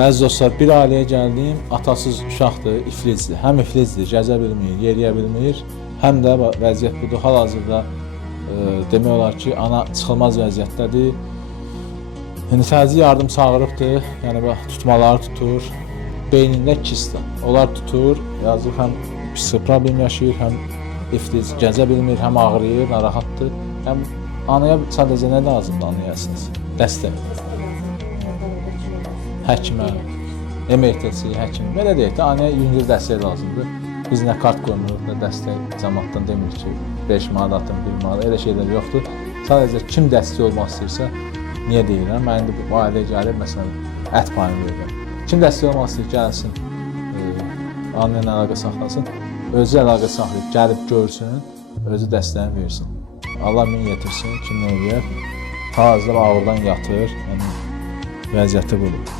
Əziz dostlar, bir ailəyə gəldim, atasız uşaqdır, iflicdir. Həm iflicdir, gəzə bilmir, yeriyə bilmir, həm də vəziyyət budur. Hal-hazırda demək olar ki, ana çıxılmaz vəziyyətdədir. Yəni, təcili yardım çağırıbdır, yəni tutmaları tutur, beynində kistdir. Onlar tutur, yazıq həm psixi problem yaşayır, həm iflic, gəzə bilmir, həm ağrıyır, narahatdır. Həm anaya sadəcə nə lazımdır anlayasınız? Dəstək. Həkimə, MRT-si, həkim, belə deyək də, anaya yüngül dəstək lazımdır. Biz nə kart qoymuruq, nə dəstək cəmaatdan demir ki, 5 manat atın, 1 manat, elə şeylər yoxdur. Sadəcə kim dəstək olmaq istəyirsə, niyə deyirəm? Mən indi bu ailəyə gəlib, məsələn, ət payını verirəm. Kim dəstək olmaq istəyir, gəlsin, anaya əlaqə saxlasın, özü əlaqə saxlayıb, gəlib görsün, özü dəstəyini versin. Allah min yetirsin, kim nə eləyər, hal-hazırda ağırdan yatır, yəni vəziyyəti budur.